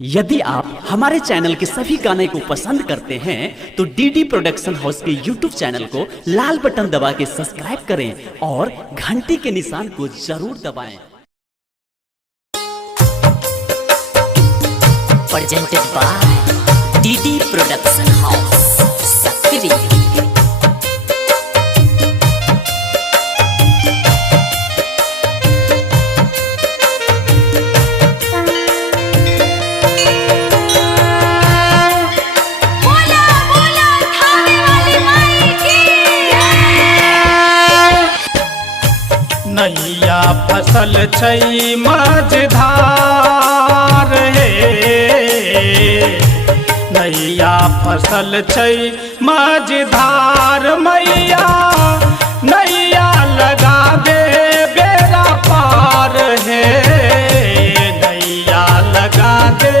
यदि आप हमारे चैनल के सभी गाने को पसंद करते हैं तो डीडी प्रोडक्शन हाउस के यूट्यूब चैनल को लाल बटन दबा के सब्सक्राइब करें और घंटी के निशान को जरूर दबाएं। Presented by DD production house सक्री। नैया फसल छै मझधार हे, नैया फसल छै मझधार। मैया नैया लगा दे बेड़ा पार हे, नैया लगा दे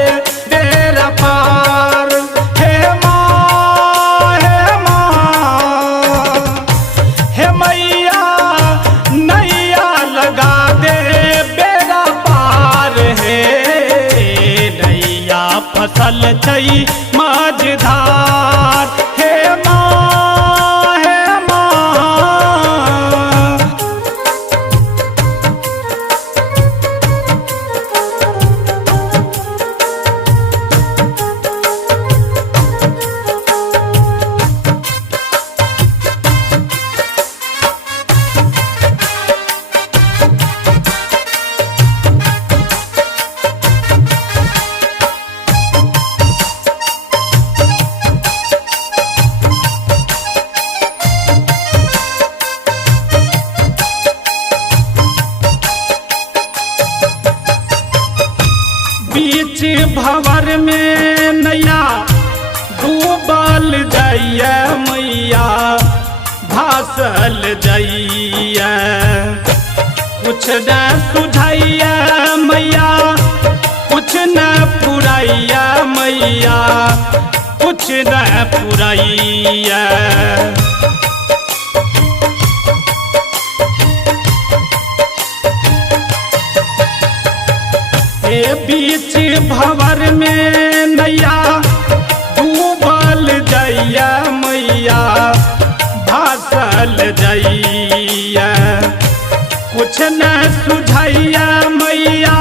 बेड़ा पार। हे माँ, हे माँ, हे मैया नैया लगा दे बेड़ा पार हे, नैया फसल छै मझधार। हे माँ, हे माँ, बीच भंवर में नैया डूबल जाइए मैया, भासल जाइए। कुछ न सुझाइए मैया, कुछ न पुराइए मैया, कुछ न पुराइए। बीच भंवर में नैया डूबल जाइया मैया, भासल जाइया। कुछ न सुझाइया मैया,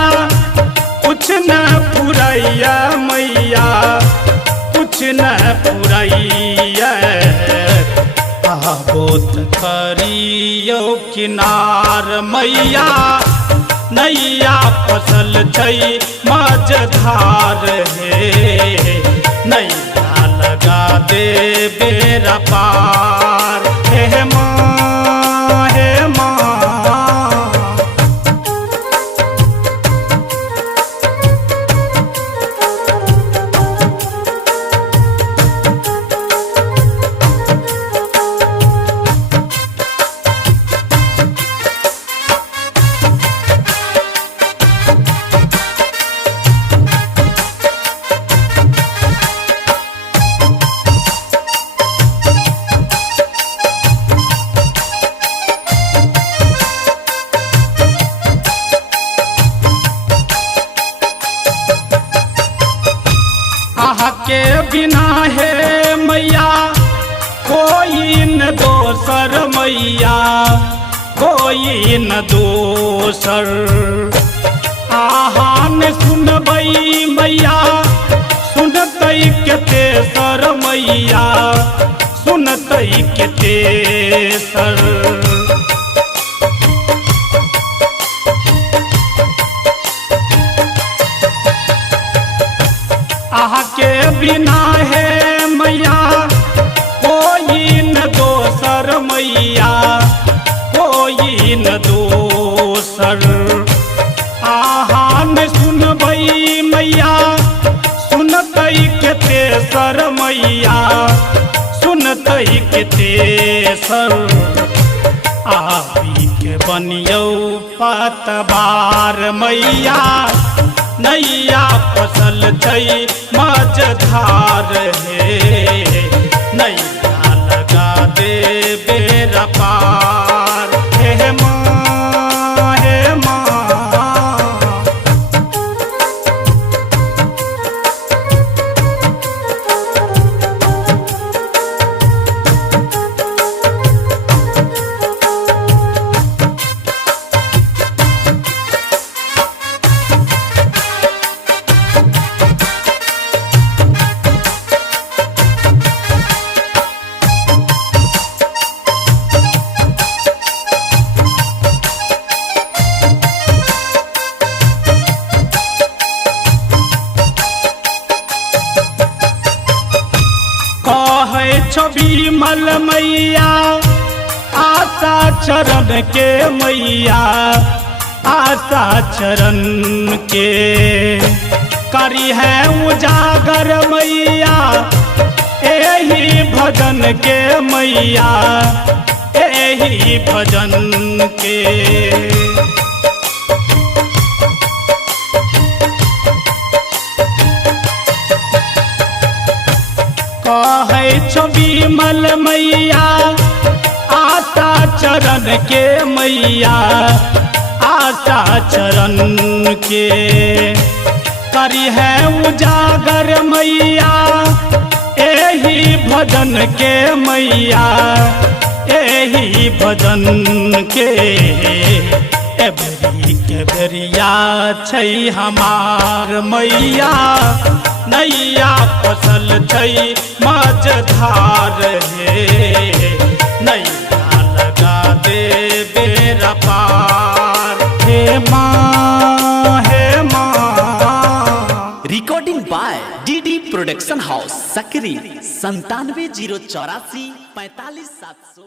कुछ न पुराइया मैया, कुछ न पुराइया। बोत करियो किनार मैया, नैया फसल छै मझधार हे, नैया लगा दे बेड़ा पार। हे माँ, हे माँ, के बिना है मैया कोई न दोसर मैया, कोई न दोसर। आहान सुनबई मैया, सुनतई के तेसर मैया, सुनतई के तेसर। के बिना है मैया कोई न दोसर मैया, कोई न दोसर। आहान सुनबई मैया, सुनतई के तेसर मैया, सुनतई के तेसर। आबी के बनियौ पतवार मैया, नैया फसल छै मझधार हे, नैया लगा दे बेड़ा पार। हे माँ, हे माँ, छवि मल मैया आशा चरण के मैया आशा चरण के करी है उजागर मैया एही भजन के मैया एही भजन के कहे छवि मल मैया आशा चरण के मैया आशा चरण के करी है उजागर मैया एही भजन के मैया एही भजन के एबरी के बेरिया छै हमार मैया नैया फसल छै मझधार हे नैया लगा दे बेरा पार हे माँ हे माँ। Recording by DD production house सकरी 97 084 45 700।